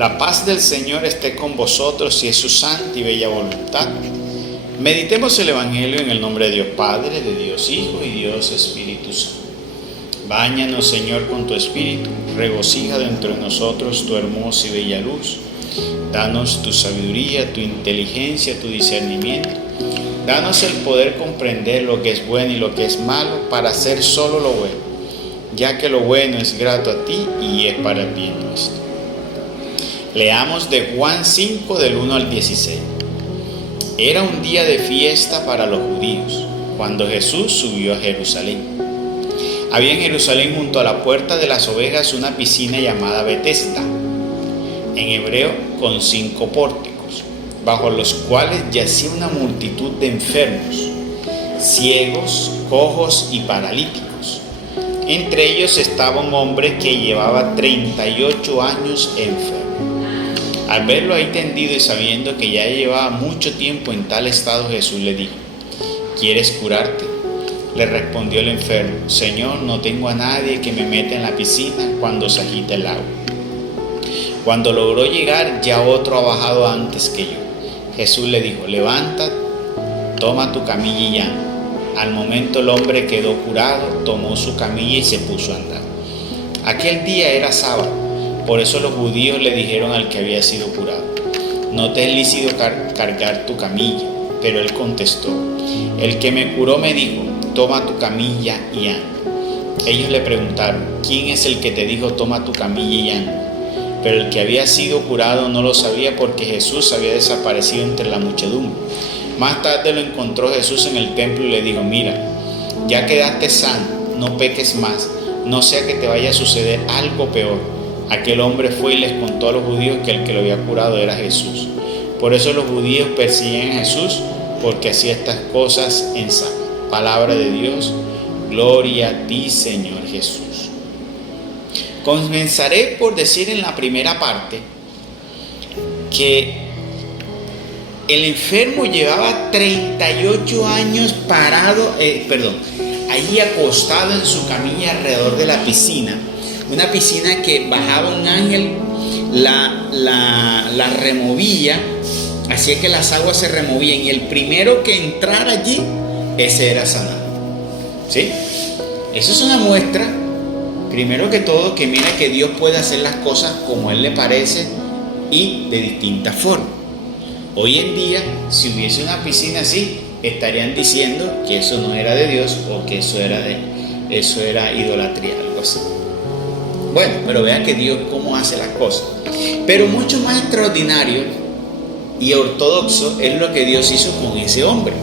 La paz del Señor esté con vosotros y es su santa y bella voluntad. Meditemos el Evangelio en el nombre de Dios Padre, de Dios Hijo y Dios Espíritu Santo. Báñanos, Señor, con tu Espíritu, regocija dentro de nosotros tu hermosa y bella luz. Danos tu sabiduría, tu inteligencia, tu discernimiento. Danos el poder comprender lo que es bueno y lo que es malo para hacer solo lo bueno, ya que lo bueno es grato a ti y es para el bien nuestro. Leamos de Juan 5 del 1 al 16. Era un día de fiesta para los judíos, cuando Jesús subió a Jerusalén. Había en Jerusalén junto a la puerta de las ovejas una piscina llamada Betesda, en hebreo con 5 pórticos, bajo los cuales yacía una multitud de enfermos, ciegos, cojos y paralíticos. Entre ellos estaba un hombre que llevaba 38 años enfermo. Al verlo ahí tendido y sabiendo que ya llevaba mucho tiempo en tal estado, Jesús le dijo: ¿quieres curarte? Le respondió el enfermo: Señor, no tengo a nadie que me meta en la piscina cuando se agita el agua. Cuando logró llegar, ya otro ha bajado antes que yo. Jesús le dijo: levántate, toma tu camilla y anda. Al momento el hombre quedó curado, tomó su camilla y se puso a andar. Aquel día era sábado, por eso los judíos le dijeron al que había sido curado: no te es lícito cargar tu camilla. Pero él contestó: el que me curó me dijo, toma tu camilla y anda. Ellos le preguntaron: ¿quién es el que te dijo toma tu camilla y anda? Pero el que había sido curado no lo sabía, porque Jesús había desaparecido entre la muchedumbre. Más tarde lo encontró Jesús en el templo y le dijo: mira, ya quedaste sano, no peques más, no sea que te vaya a suceder algo peor. Aquel hombre fue y les contó a los judíos que el que lo había curado era Jesús. Por eso los judíos persiguen a Jesús, porque hacía estas cosas en sábado. Palabra de Dios, gloria a ti, Señor Jesús. Comenzaré por decir en la primera parte que el enfermo llevaba 38 años allí acostado en su camilla alrededor de la piscina. Una piscina que bajaba un ángel, la removía, hacía que las aguas se removían, y el primero que entrara allí, ese era sanado. ¿Sí? Eso es una muestra, primero que todo, que mira que Dios puede hacer las cosas como Él le parece y de distintas formas. Hoy en día, si hubiese una piscina así, estarían diciendo que eso no era de Dios o que eso era idolatría, algo así. Bueno, pero vea que Dios cómo hace las cosas. Pero mucho más extraordinario y ortodoxo es lo que Dios hizo con ese hombre.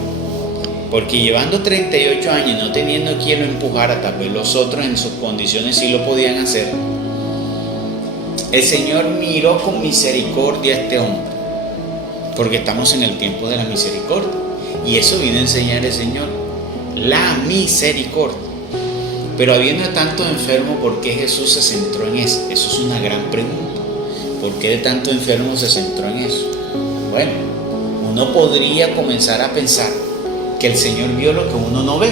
Porque llevando 38 años, no teniendo quien lo empujara, tal vez los otros en sus condiciones sí lo podían hacer, el Señor miró con misericordia a este hombre. Porque estamos en el tiempo de la misericordia. Y eso viene a enseñar el Señor, la misericordia. Pero habiendo tanto enfermo, ¿por qué Jesús se centró en eso? Eso es una gran pregunta. ¿Por qué de tanto enfermo se centró en eso? Bueno, uno podría comenzar a pensar que el Señor vio lo que uno no ve.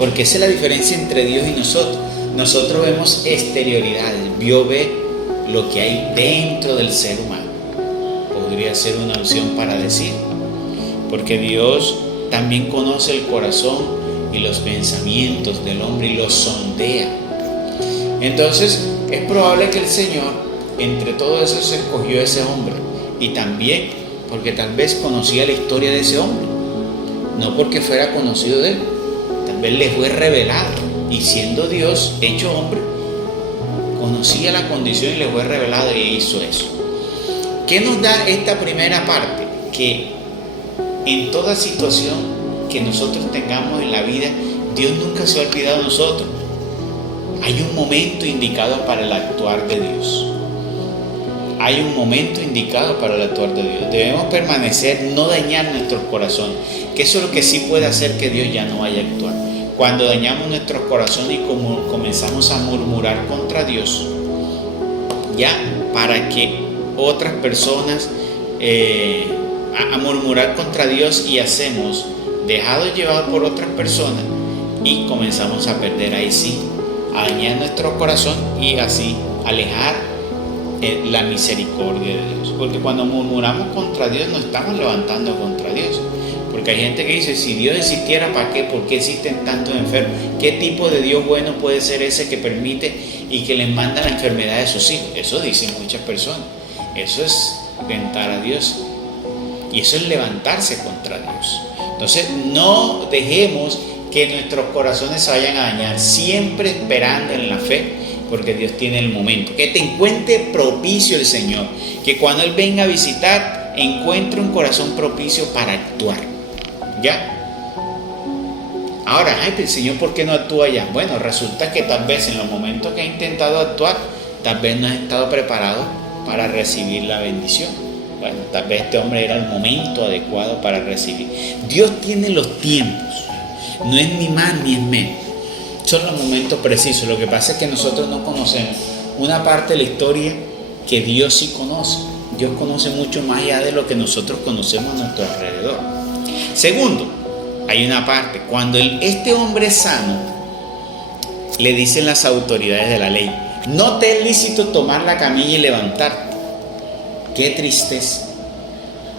Porque esa es la diferencia entre Dios y nosotros. Nosotros vemos exterioridades, Dios ve lo que hay dentro del ser humano. Podría ser una opción para decir. Porque Dios también conoce el corazón y los pensamientos del hombre y los sondea. Entonces es probable que el Señor entre todo eso se escogió a ese hombre, y también porque tal vez conocía la historia de ese hombre, no porque fuera conocido de él, tal vez le fue revelado, y siendo Dios hecho hombre, conocía la condición y le fue revelado y hizo eso. ¿Qué nos da esta primera parte? Que en toda situación que nosotros tengamos en la vida, Dios nunca se ha olvidado de nosotros. Hay un momento indicado para el actuar de Dios. Hay un momento indicado para el actuar de Dios. Debemos permanecer, no dañar nuestros corazones, que eso es lo que sí puede hacer que Dios ya no vaya a actuar. Cuando dañamos nuestros corazones y como comenzamos a murmurar contra Dios, ya para que otras personas a murmurar contra Dios, y hacemos dejado llevar por otras personas y comenzamos a perder ahí sí, a dañar nuestro corazón y así alejar la misericordia de Dios. Porque cuando murmuramos contra Dios, nos estamos levantando contra Dios. Porque hay gente que dice, si Dios existiera, ¿para qué? ¿Por qué existen tantos enfermos? ¿Qué tipo de Dios bueno puede ser ese que permite y que les manda la enfermedad de sus hijos? Eso dicen muchas personas. Eso es tentar a Dios. Y eso es levantarse contra Dios. Entonces, no dejemos que nuestros corazones se vayan a dañar, siempre esperando en la fe, porque Dios tiene el momento. Que te encuentre propicio el Señor. Que cuando Él venga a visitar, encuentre un corazón propicio para actuar. ¿Ya? Ahora, el Señor, ¿por qué no actúa ya? Bueno, resulta que tal vez en los momentos que ha intentado actuar, tal vez no ha estado preparado para recibir la bendición. Bueno, tal vez este hombre era el momento adecuado para recibir. Dios tiene los tiempos. No es ni más ni es menos. Son los momentos precisos. Lo que pasa es que nosotros no conocemos una parte de la historia que Dios sí conoce. Dios conoce mucho más allá de lo que nosotros conocemos a nuestro alrededor. Segundo, hay una parte. Cuando este hombre es sano, le dicen las autoridades de la ley: no te es lícito tomar la camilla y levantarte. Qué tristeza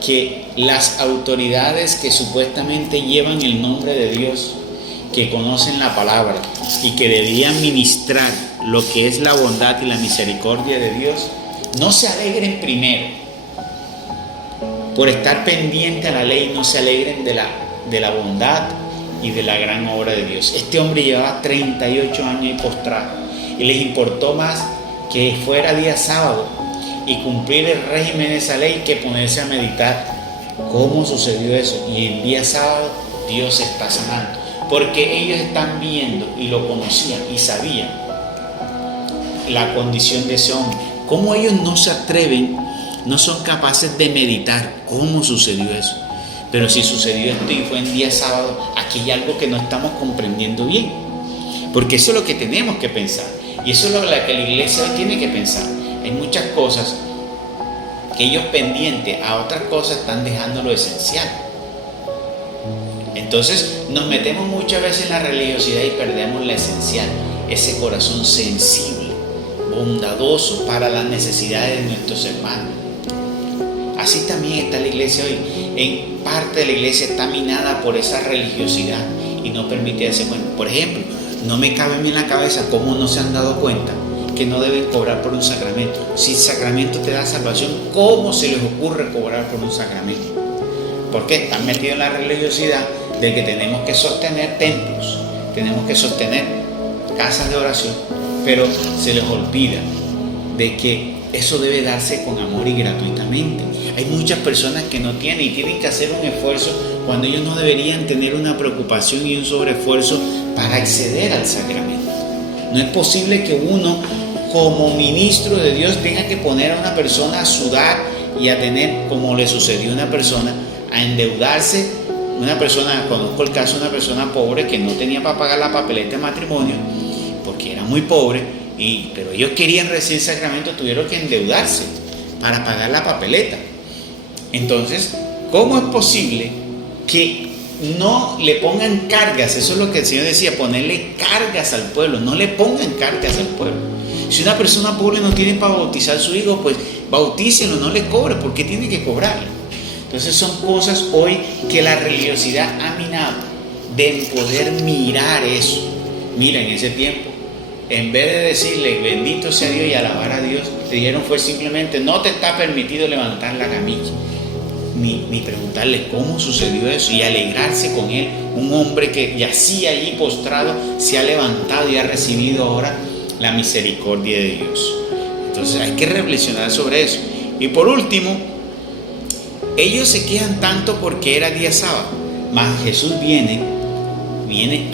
que las autoridades que supuestamente llevan el nombre de Dios, que conocen la palabra y que deberían ministrar lo que es la bondad y la misericordia de Dios, no se alegren primero por estar pendiente a la ley, no se alegren de la bondad y de la gran obra de Dios. Este hombre llevaba 38 años y postrado, y les importó más que fuera día sábado y cumplir el régimen de esa ley que ponerse a meditar cómo sucedió eso. Y el día sábado Dios está sanando, porque ellos están viendo y lo conocían y sabían la condición de ese hombre. Cómo ellos no se atreven, no son capaces de meditar cómo sucedió eso. Pero si sucedió esto y fue en día sábado, aquí hay algo que no estamos comprendiendo bien, porque eso es lo que tenemos que pensar, y eso es lo que la iglesia hoy tiene que pensar. Hay muchas cosas que ellos pendientes a otras cosas están dejando lo esencial. Entonces nos metemos muchas veces en la religiosidad y perdemos la esencial, ese corazón sensible, bondadoso para las necesidades de nuestros hermanos. Así también está la iglesia hoy. En parte de la iglesia está minada por esa religiosidad y no permite darse cuenta. Por ejemplo, no me cabe en la cabeza cómo no se han dado cuenta que no deben cobrar por un sacramento. Si el sacramento te da salvación, ¿cómo se les ocurre cobrar por un sacramento? Porque están metidos en la religiosidad de que tenemos que sostener templos, tenemos que sostener casas de oración, pero se les olvida de que eso debe darse con amor y gratuitamente. Hay muchas personas que no tienen y tienen que hacer un esfuerzo cuando ellos no deberían tener una preocupación y un sobreesfuerzo para acceder al sacramento. No es posible que uno, como ministro de Dios, tenga que poner a una persona a sudar y a tener, como le sucedió a una persona, a endeudarse. Una persona, conozco el caso de una persona pobre que no tenía para pagar la papeleta de matrimonio porque era muy pobre, pero ellos querían recibir el sacramento, tuvieron que endeudarse para pagar la papeleta. Entonces, ¿cómo es posible que no le pongan cargas? Eso es lo que el Señor decía, ponerle cargas al pueblo. No le pongan cargas al pueblo. Si una persona pobre no tiene para bautizar a su hijo, pues bautícenlo, no le cobre. ¿Por qué tiene que cobrarle? Entonces son cosas hoy que la religiosidad ha minado, de poder mirar eso. Mira, en ese tiempo, en vez de decirle bendito sea Dios y alabar a Dios, le dijeron fue simplemente no te está permitido levantar la camilla. Ni preguntarle cómo sucedió eso y alegrarse con él. Un hombre que yacía allí postrado se ha levantado y ha recibido ahora la misericordia de Dios. Entonces hay que reflexionar sobre eso. Y por último, ellos se quejan tanto porque era día sábado, mas Jesús viene,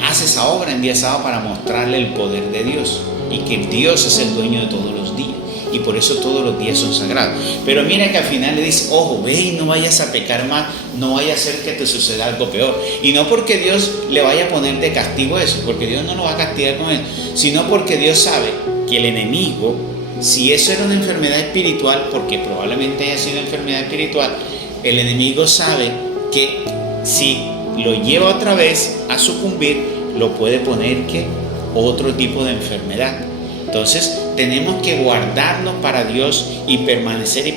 hace esa obra en día sábado para mostrarle el poder de Dios y que Dios es el dueño de todos los días. Y por eso todos los días son sagrados. Pero mira que al final le dice, ojo, ve y no vayas a pecar más, no vaya a hacer que te suceda algo peor. Y no porque Dios le vaya a poner de castigo eso, porque Dios no lo va a castigar con eso, sino porque Dios sabe que el enemigo, si eso era una enfermedad espiritual, porque probablemente haya sido enfermedad espiritual, el enemigo sabe que si lo lleva otra vez a sucumbir, lo puede poner que otro tipo de enfermedad. Entonces tenemos que guardarnos para Dios y permanecer y